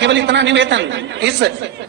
केवल इतना निवेदन इस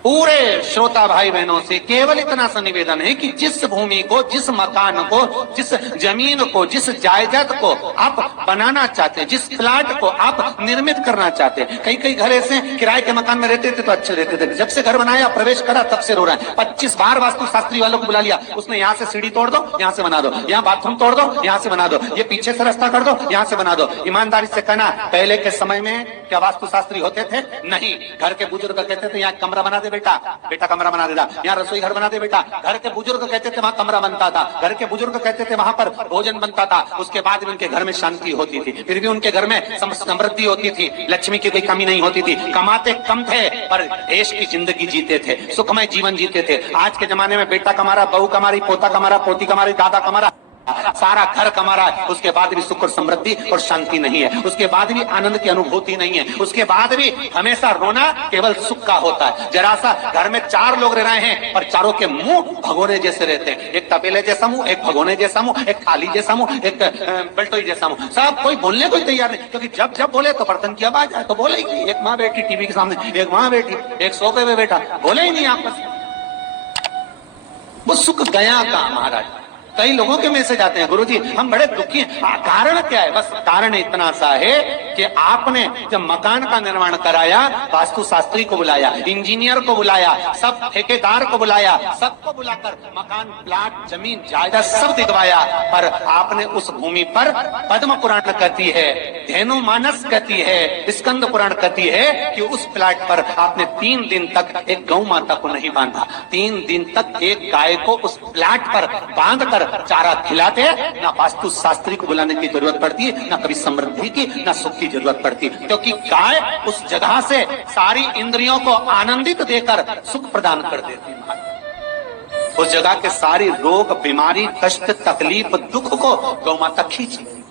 पूरे श्रोता भाई बहनों से केवल इतना सा निवेदन है कि जिस भूमि को, जिस मकान को, जिस जमीन को, जिस जायदाद को आप बनाना चाहते हैं, जिस प्लाट को आप निर्मित करना चाहते हैं, कई कई घर ऐसे किराए के मकान में रहते थे तो अच्छे रहते थे, जब से घर बनाया प्रवेश करा तब से रो रहा है। 25 बार वास्तु शास्त्री वालों को बुला लिया, उसने यहाँ से सीढ़ी तोड़ दो, यहाँ से बना दो, यहाँ बाथरूम तोड़ दो, यहाँ से बना दो, ये पीछे से रास्ता कर दो, यहाँ से बना दो। ईमानदारी से कहना, पहले के समय में क्या वास्तु शास्त्री होते थे? नहीं। घर के बुजुर्ग कहते थे यहाँ कमरा बना दे बेटा, बेटा कमरा बना देता, यहाँ रसोई घर बना दे बेटा। घर के बुजुर्ग कहते थे वहां कमरा बनता था, घर के बुजुर्ग कहते थे वहां पर भोजन बनता था, उसके बाद भी उनके घर में शांति होती थी, फिर भी उनके घर में समृद्धि होती थी, लक्ष्मी की कोई कमी नहीं होती थी, कमाते कम थे पर देश की जिंदगी जीते थे, सुखमय जीवन जीते थे। आज के जमाने में बेटा कमा रहा, बहू कमा रही, पोता कमा रहा, पोती कमा रही, दादा कमा रहा, सारा घर कमा रहा है, उसके बाद भी सुख और समृद्धि और शांति नहीं है, उसके बाद भी आनंद की अनुभूति नहीं है, उसके बाद भी हमेशा रोना केवल सुख का होता है। जरा सा घर में 4 लोग रह रहे हैं पर चारों के मुंह भगोने जैसे रहते हैं, एक तपेले जैसा मुंह, एक भगोने जैसा मुंह, एक थाली जैसा मुंह, एक बल्टोई जैसा मुंह, सब कोई बोलने को तैयार नहीं, क्योंकि जब जब बोले तो बर्तन की आवाज आए तो बोलेगी। एक माँ बैठी टीवी के सामने, एक माँ बैठी, एक सोफे पे बैठा, बोले ही नहीं आपस में। वो सुख गया का महाराज। कई लोगों के मैसेज आते हैं, गुरुजी हम बड़े दुखी हैं, कारण क्या है? बस कारण इतना सा है कि आपने जब मकान का निर्माण कराया, वास्तु शास्त्री को बुलाया, इंजीनियर को बुलाया, सब ठेकेदार को बुलाया, सबको बुलाकर मकान, प्लाट, जमीन, जायदाद सब दिखवाया, पर आपने उस भूमि पर पद्म पुराण कहती है, धेनु मानस कहती है, स्कंद पुराण कहती है कि उस प्लाट पर आपने 3 दिन तक एक गौ माता को नहीं बांधा, 3 दिन तक एक गाय को उस प्लाट पर बांध कर चारा खिलाते। ना वास्तु शास्त्री को बुलाने की जरूरत पड़ती है, ना कभी समृद्धि की, ना सुख की जरूरत पड़ती, क्योंकि गाय उस जगह से सारी इंद्रियों को आनंदित देकर सुख प्रदान कर देती है। उस जगह के सारी रोग, बीमारी, कष्ट, तकलीफ, दुख को गौ माता खींच लेती।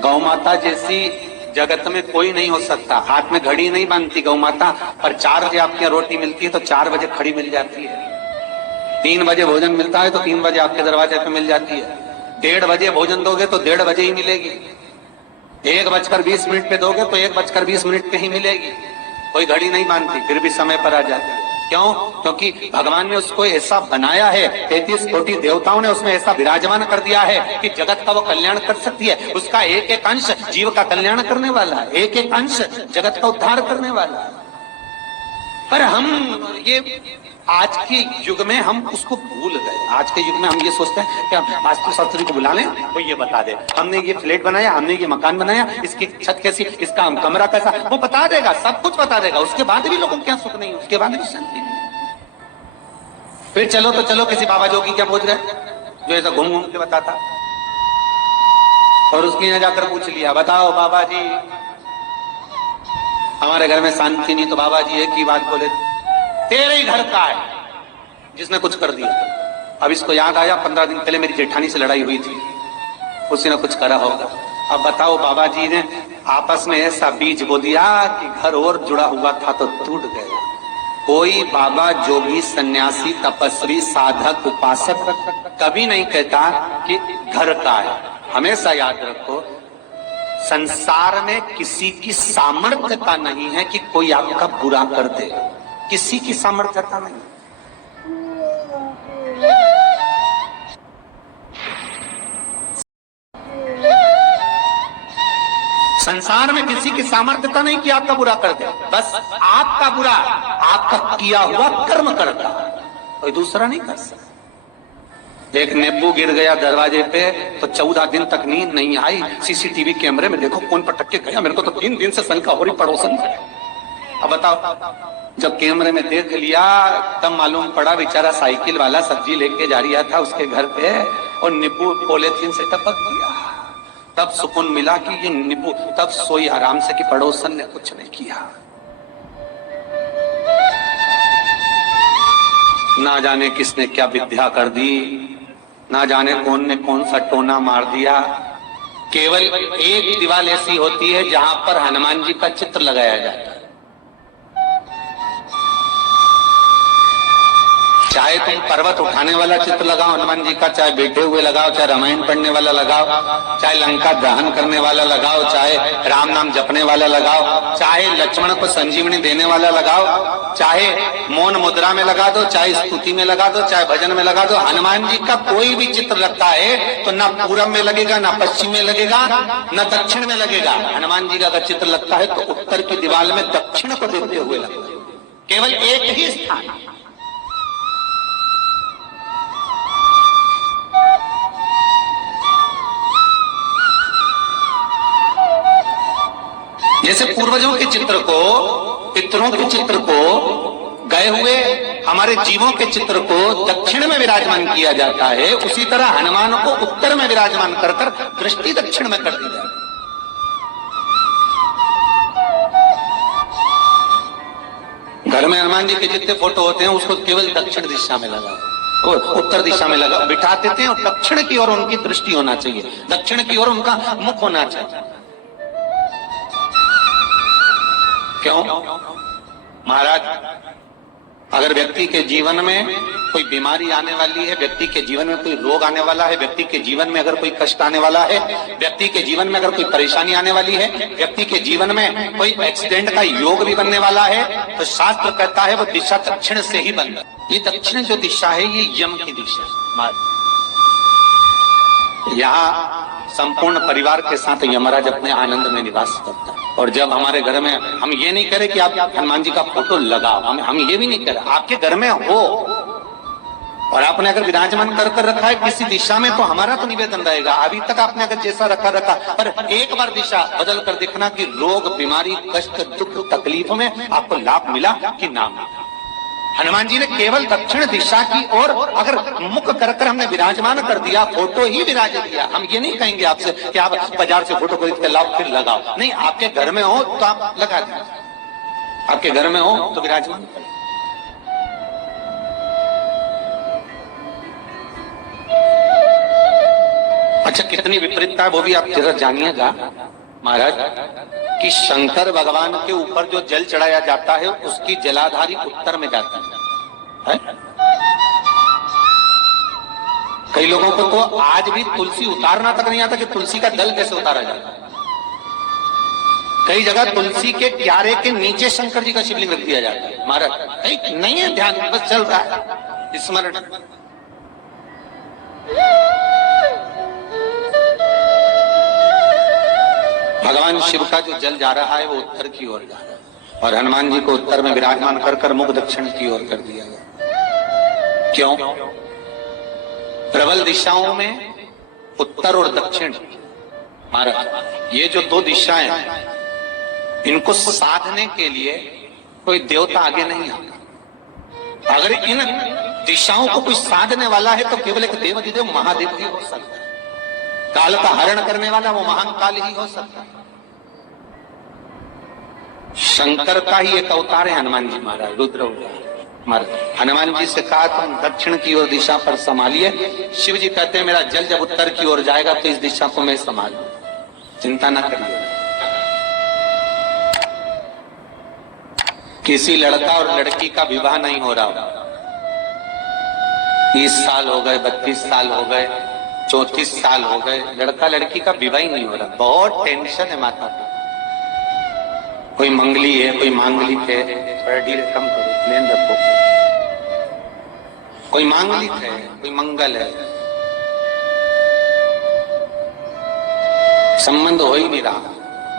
गौ माता जैसी जगत में कोई नहीं हो सकता। हाथ में घड़ी नहीं बांधती गौ माता, पर 4 बजे आपके यहाँ रोटी मिलती है तो 4 बजे खड़ी मिल जाती है। 3 बजे भोजन मिलता है तो 3 बजे आपके दरवाजे पे मिल जाती है। 1:30 बजे भोजन दोगे तो 1:30 बजे ही मिलेगी। 1:20 पे दोगे तो 1:20 पे ही मिलेगी। कोई घड़ी नहीं बांधती, फिर भी समय पर आ जाती है। क्यों? क्योंकि भगवान ने उसको ऐसा बनाया है, 33 कोटि देवताओं ने उसमें ऐसा विराजमान कर दिया है कि जगत का वो कल्याण कर सकती है। उसका एक एक अंश जीव का कल्याण करने वाला है, एक एक अंश जगत का उद्धार करने वाला है। पर हम ये आज के युग में हम उसको भूल गए। आज के युग में हम ये सोचते हैं कि हम वास्तु शास्त्री को बुला लें, वो ये बता दे, हमने ये फ्लैट बनाया, हमने ये मकान बनाया, इसकी छत कैसी, इसका कमरा कैसा, वो बता देगा, सब कुछ बता देगा। उसके बाद भी लोगों को क्या सुख नहीं, उसके बाद भी शांति नहीं। फिर चलो तो चलो किसी बाबा जोगी क्या पहुंच गए जो ऐसा घूम घूम के बताता, और उसके यहाँ जाकर पूछ लिया, बताओ बाबा जी हमारे घर में शांति नहीं, तो बाबा जी एक ही बात बोले, तेरे ही घर का है जिसने कुछ कर दिया। अब इसको याद आया 15 दिन पहले मेरी जेठानी से लड़ाई हुई थी, उसी ने कुछ करा होगा। अब बताओ बाबा जी ने आपस में ऐसा बीज बो दिया कि घर और जुड़ा हुआ था तो टूट गया। कोई बाबा, जोगी, सन्यासी, तपस्वी, साधक, उपासक कभी नहीं कहता कि घर का है। हमेशा याद रखो, संसार में किसी की सामर्थ्यता नहीं है कि कोई आपका बुरा कर दे, किसी की सामर्थ्यता नहीं। संसार में किसी की सामर्थ्यता नहीं कि आपका बुरा कर दे, बस आपका बुरा आपका किया हुआ कर्म करता, कोई दूसरा नहीं कर सकता। एक नींबू गिर गया दरवाजे पे तो 14 दिन तक नींद नहीं आई। सीसीटीवी कैमरे में देखो कौन पटक के गया, मेरे को तो 3 दिन से शंका हो रही पड़ोसन से। अब बताओ, जब कैमरे में देख लिया तब मालूम पड़ा बेचारा साइकिल वाला सब्जी लेके जा रहा था उसके घर पे और नींबू पॉलीथीन से टपक गया। तब सुकून मिला कि ये नींबू, तब सोई आराम से कि पड़ोसन ने कुछ नहीं किया। ना जाने किसने क्या विद्या कर दी, ना जाने कौन ने कौन सा टोना मार दिया। केवल एक दीवार ऐसी होती है जहां पर हनुमान जी का चित्र लगाया जाता है। चाहे तुम पर्वत उठाने वाला चित्र लगाओ हनुमान जी का, चाहे बैठे हुए लगाओ, चाहे रामायण पढ़ने वाला लगाओ, चाहे लंका दहन करने वाला लगाओ, चाहे राम नाम जपने वाला लगाओ, चाहे लक्ष्मण को संजीवनी देने वाला लगाओ, चाहे मौन मुद्रा में लगा दो, चाहे स्तुति में लगा दो, चाहे भजन में लगा दो, हनुमान जी का कोई भी चित्र लगता है तो ना पूरब में लगेगा, ना पश्चिम में लगेगा, ना दक्षिण में लगेगा। हनुमान जी का अगर चित्र लगता है तो उत्तर की दीवार में दक्षिण को देखते हुए लगता है, केवल एक ही स्थान। जैसे पूर्वजों के चित्र को, पितरों के चित्र को, गए हुए हमारे जीवों के चित्र को दक्षिण में विराजमान किया जाता है, उसी तरह हनुमान को उत्तर में विराजमान कर कर दृष्टि दक्षिण में कर दी जाती है। घर में हनुमान जी के जितने फोटो होते हैं उसको केवल दक्षिण दिशा में लगा, उत्तर दिशा में लगा बिठा देते हैं, और दक्षिण की ओर उनकी दृष्टि होना चाहिए, दक्षिण की ओर उनका मुख होना चाहिए। क्यों महाराज? अगर व्यक्ति के जीवन में कोई बीमारी आने वाली है, व्यक्ति के जीवन में कोई रोग आने वाला है, व्यक्ति के जीवन में अगर कोई कष्ट आने वाला है, व्यक्ति के जीवन में अगर कोई परेशानी आने वाली है, व्यक्ति के जीवन में कोई एक्सीडेंट का योग भी बनने वाला है, तो शास्त्र कहता है वो दिशा दक्षिण से ही बनता है। ये दक्षिण जो दिशा है ये यम की दिशा है। यहाँ संपूर्ण परिवार के साथ यमराज अपने आनंद में निवास करता है। और जब हमारे घर में, हम ये नहीं कह रहे कि आप हनुमान जी का फोटो लगाओ, हम ये भी नहीं कह रहे, आपके घर में हो और आपने अगर विराजमान कर रखा है किसी दिशा में, तो हमारा तो निवेदन रहेगा, अभी तक आपने अगर जैसा रखा पर एक बार दिशा बदल कर देखना कि रोग, बीमारी, कष्ट, दुख, तकलीफ में आपको लाभ मिला कि ना मिला। हनुमान जी ने केवल दक्षिण दिशा की ओर अगर मुख कर हमने विराजमान कर दिया, फोटो ही विराज दिया। हम ये नहीं कहेंगे आपसे कि आप बाजार से फोटो खरीद के लाओ फिर लगाओ, नहीं, आपके घर में हो तो आप लगा दीजिए, आपके घर में हो तो विराजमान करें। अच्छा, कितनी विपरीतता है वो भी आप जरा जानिएगा महाराज, कि शंकर भगवान के ऊपर जो जल चढ़ाया जाता है उसकी जलाधारी उत्तर में जाती है। कई लोगों को तो आज भी तुलसी उतारना तक नहीं आता कि तुलसी का दल कैसे उतारा जाता है। कई जगह तुलसी के क्यारे के नीचे शंकर जी का शिवलिंग रख दिया जाता है। महाराज नहीं है ध्यान, बस चल रहा है स्मरण। भगवान शिव का जो जल जा रहा है वो उत्तर की ओर जा रहा है, और हनुमान जी को उत्तर में विराजमान कर मुख दक्षिण की ओर कर दिया गया। क्यों? प्रबल दिशाओं में उत्तर और दक्षिण, महाराज ये जो दो दिशाएं इनको साधने के लिए कोई देवता आगे नहीं आता। अगर इन दिशाओं को कोई साधने वाला है तो केवल एक देवाधिदेव महादेव ही हो सकता है। काल का हरण करने वाला वो महान काल ही हो सकता है। शंकर का ही एक अवतार है हनुमान जी महाराज, रुद्र महाराज। हनुमान जी से कहा तुम दक्षिण की ओर दिशा पर संभालिए। शिव जी कहते हैं मेरा जल जब उत्तर की ओर जाएगा तो इस दिशा को मैं संभालू, चिंता ना करिए। किसी लड़का और लड़की का विवाह नहीं हो रहा, 30 साल हो गए, 32 साल हो गए, 34 साल हो गए, लड़का लड़की का विवाह ही नहीं हो रहा। बहुत टेंशन है माता को। कोई मंगली है, कोई मांगलिक है, थोड़ा ढील कम करो, प्लेन रखो। कोई मांगलिक है, कोई मंगल है, संबंध हो ही नहीं रहा।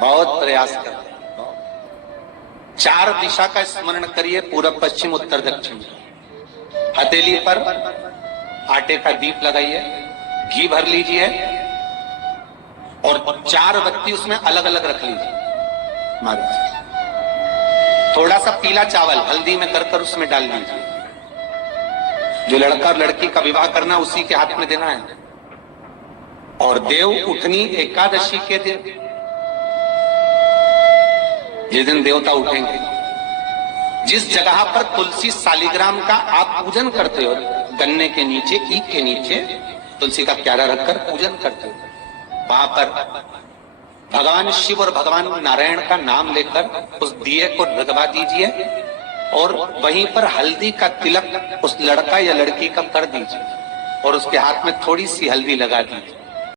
बहुत प्रयास करते हैं। 4 दिशा का स्मरण करिए, पूरब, पश्चिम, उत्तर, दक्षिण। हथेली पर आटे का दीप लगाइए, घी भर लीजिए और 4 बत्ती उसमें अलग अलग रख लीजिए। थोड़ा सा पीला चावल हल्दी में कर उसमें डाल लीजिए। जो लड़का और लड़की का विवाह करना उसी के हाथ में देना है। और देव उठनी एकादशी के दिन, जिस दिन देवता उठेंगे, जिस जगह पर तुलसी शालिग्राम का आप पूजन करते हो, गन्ने के नीचे, ईख के नीचे तुलसी का क्यारा रखकर पूजन करते हो, वहां पर भगवान शिव और भगवान नारायण का नाम लेकर उस दिए को लगवा दीजिए और वहीं पर हल्दी का तिलक उस लड़का या लड़की का कर दीजिए और उसके हाथ में थोड़ी सी हल्दी लगा दीजिए।